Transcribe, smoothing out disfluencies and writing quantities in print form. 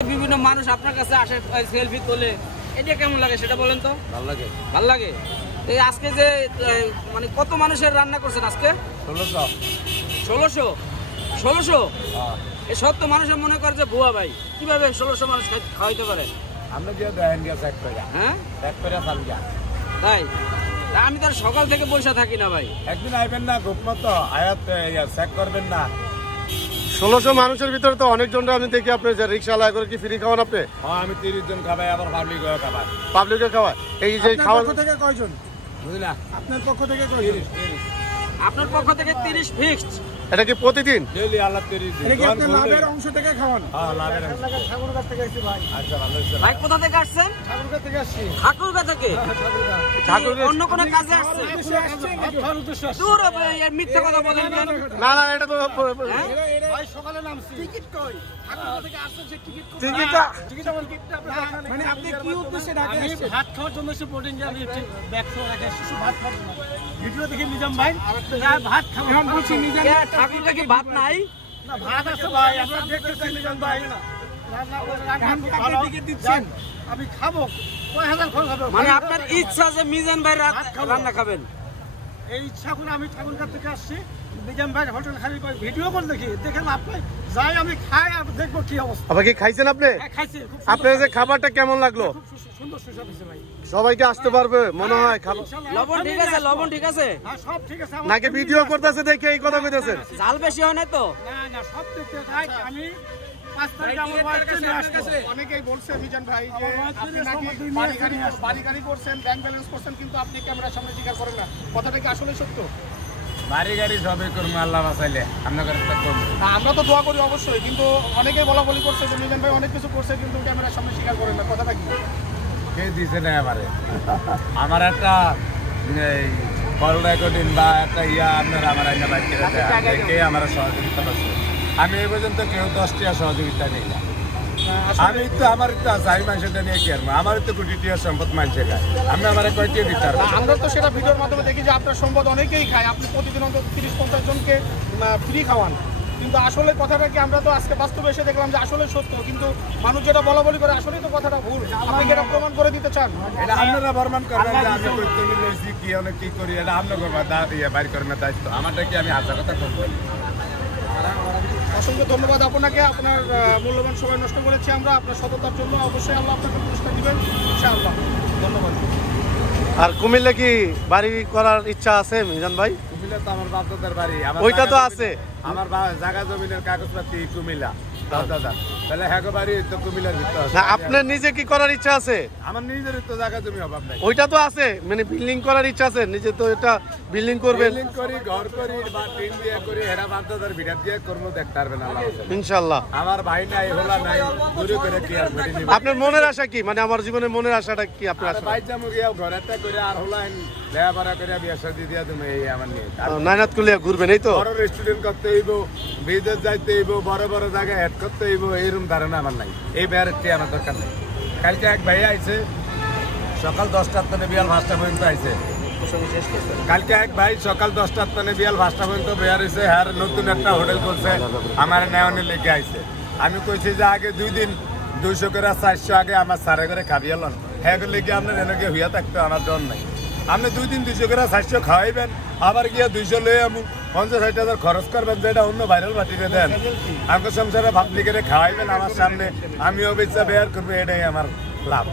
বিভিন্ন মানুষ আপনার কাছে আসে সেলফি তোলে, এটা কেমন লাগে সেটা বলেন তো। ভালো লাগে, ভালো লাগে। এই আজকে যে মানে কত মানুষের রান্না করছেন আজকে? 1600 এই সত্য মানুষের মনে করে যে ভুয়া ভাই, কিভাবে 1600 মানুষ খাওয়াইতে পারে? আমরা গিয়ে দেখেন গিয়ে চেক করে, হ্যাঁ চেক করে চাল গিয়া তাই। আমি তো সকাল থেকে বসে থাকি না ভাই। একদিন আইবেন না গোপমত আয়াত চেক করবেন না। 1600 মানুষের ভিতরে তো অনেকজনরা আমি দেখি আপনি যে রিক্সাওয়ালা করে কি ফ্রি খাওয়ান আপনি? হ্যাঁ আমি 30 জন খাবাই, আবার পাবলিক খাবাই। পাবলিকে খাওয়ায় এই যে খাওয়ার পক্ষ থেকে কয়জন? বুঝলি না, আপনার পক্ষ থেকে কয়জন? আপনার পক্ষ থেকে 30 ফিক্সড। এটা কি প্রতিদিন? ডেইলি আল্লাহ 30 দিন। এটা কি আপনি লাভের অংশ থেকে খাওয়ান? হ্যাঁ লাভের অংশ। ঠাকুরগাঁ থেকে আসছি ভাই। আচ্ছা ভালো হয়েছে। ভাই কোথা থেকে আসছেন? ঠাকুরগাঁ থেকে আসছি। ঠাকুরগাঁ থেকে? অন্য কোনো কাজে আসছেন? দূর ভাই, এর মিথ্যা কথা বলেন কেন? না না, এটা তো ভাই সকালে নামছি। টিকিট কই? ঠাকুরগাঁ থেকে আসছেন, সে টিকিট কই? টিকিটটা মানে আপনি কি উদ্দেশ্যে ঢাকা আসছেন? ভাত খাওয়ার জন্য এসে বোর্ডিং এ আমি ব্যাগসহ রেখে এসেছি ভাত খাওয়ার জন্য। ভিডিও দেখে নিজাম ভাই ভাত খাবো। এখন বলছি নিজাম ঠাকুরগাঁ কি ভাত নাই? না ভাত আছে ভাই, আমরা দেখতেছি নিজাম ভাই। আমি খাবো, কয় হাজার খরচ হবে? মানে আপনার ইচ্ছা যে মিজান ভাই রাত রান্না খাবেন? এই ইচ্ছা করে আমি ঠাকুরগাঁ থেকে আসছি। নিজাম ভাই হোটেল খালি ভিডিও করে দেখি, দেখে লাভ নাই, যাই আমি খাই আর দেখবো কি অবস্থা। আবার কি খাইছেন আপনি? খাইছি, খুব আপনার যে খাবারটা কেমন লাগলো? সুন্দর সুস্বাদু হয়েছে ভাই। সবাইকে আসতে পারবে মনে হয় খাবার? লবণ ঠিক আছে? লবণ ঠিক আছে হ্যাঁ সব ঠিক আছে। নাকি ভিডিও করতেছে দেখে এই কথা কইতেছেন? ঝাল বেশি হয় না তো? না না সব দেখতে চাই আমি। 5 তারিখে আমার ওয়াইফকে নিয়ে আসবো। অনেকেই বলছে মিজান ভাই যে আপনি নাকি বাড়ি গাড়ি করছেন, ব্যাংক ব্যালেন্স করছেন, কিন্তু আপনি ক্যামেরার সামনে স্বীকার করেন না। কথাটা কি আসলে সত্য? বাড়ি গাড়ি সবই করবো আল্লাহ বাঁচাইলে, আমরা করে করবো। আমরা তো দোয়া করি অবশ্যই, কিন্তু অনেকেই বলা করছে যে মিজান ভাই অনেক কিছু করছে কিন্তু ক্যামেরার সামনে স্বীকার করেন না। কথাটা কি? কে দিছে না আমারে? আমার একটা কল রেকর্ডিং বা একটা আপনারা আমার আইনা বাইক কে আমার সহযোগিতা করছে? আমি এই পর্যন্ত কেউ 10 টাকা সহযোগিতা নেই না। আমি তো আমার তো আছে, আমি মানুষটা নিয়ে কি আরবো? আমার তো কোটি টাকার সম্পদ মানুষে খায়, আমি আমার কয়টি দিতে পারবো? আমরা তো সেটা ভিডিওর মাধ্যমে দেখি যে আপনার সম্পদ অনেকেই খায়, আপনি প্রতিদিন অন্তত 30-50 জনকে ফ্রি খাওয়ান। কিন্তু আসলে কথাটা কি, আমরা তো আজকে বাস্তবে এসে দেখলাম যে আসলে সত্য, কিন্তু মানুষ যেটা বলি করে আসলেই তো কথাটা ভুল। আপনি কি এটা প্রমাণ করে দিতে চান? এটা আপনারা প্রমাণ করবেন যে আমি করতে মিলেছি কি অনেক কি করি, এটা আপনার করবা বাড়ি করার দায়িত্ব আমারটা কি? আমি হাজার কথা করবো। অসংখ্য ধন্যবাদ আপনাকে, আপনার মূল্যবান সময় নষ্ট করেছি আমরা। আপনার সততার জন্য অবশ্যই আল্লাহ আপনাকে পুরস্কার দিবেন ইনশাআল্লাহ। ধন্যবাদ। আর কুমিল্লা কি বাড়ি করার ইচ্ছা আছে মিজান ভাই? কুমিল্লা তো আমার বাপদাদার বাড়ি, ওইটা তো আছে। আমার জায়গা জমিনের কাগজপাতি কুমিল্লা বাপদাদার, তাহলে হ্যাঁ বাড়ি তো কুমিল্লার ভিতরে আছে। না আপনার নিজে কি করার ইচ্ছা আছে? আমার নিজের তো জায়গা জমি অভাব নাই। ওইটা তো আছে, মানে বিল্ডিং করার ইচ্ছা আছে, নিজে তো এটা বিল্ডিং করবেন বিল্ডিং করি, ঘর করি বা টিন দিয়ে করি, হেরা বাপদাদার ভিড়া দিয়ে কর্ম দেখতে পারবেন আল্লাহ। ইনশাআল্লাহ। আমার ভাই নাই, হোলা নাই, দূরে করে কি আর করি নিব? আপনার মনের আশা কি? মানে আমার জীবনের মনের আশাটা কি আপনার আশা? ভাই যাবো গিয়া ঘরেরটা করে আর হোলাইন দেয়া বাড়া করে বিয়া শাদী দিয়া তুমি এই আমার নিয়ে নাইনাত কুলিয়া ঘুরবেন এই তো? বড় রেস্টুরেন্ট করতে হইব, বিদেশ যাইতে হইব, বড় বড় জায়গায় হেড করতে হইব, এইরকম ধারণা আমার নাই। এই বেড়াতে আমার দরকার নেই। কালকে এক ভাই আইছে সকাল 10টার থেকে বিয়াল 5টা পর্যন্ত আইছে। কালকে এক ভাই সকাল 10টার থেকে বিয়াল 5টা পর্যন্ত বেয়ার হয়েছে, হ্যাঁ নতুন একটা হোটেল করছে, আমার নেওয়ানি লেগে আইছে। আমি কইছি যে আগে 2 দিন 200 করে 400 আগে আমার সারে করে খাবি এলন, হ্যাঁ লেগে আপনার এনেকে হইয়া থাকতো, আমার জন নাই। আপনি 2 দিন 200 করে 400 খাওয়াইবেন, আবার গিয়া 200 লয়ে আমি 50-60 হাজার খরচ করবেন, যেটা অন্য ভাইরাল পাঠিয়ে দেন। আমাকে সংসারে ভাবলি করে খাওয়াইবেন আমার সামনে, আমিও বেচা বেয়ার করবো, এটাই আমার লাভ।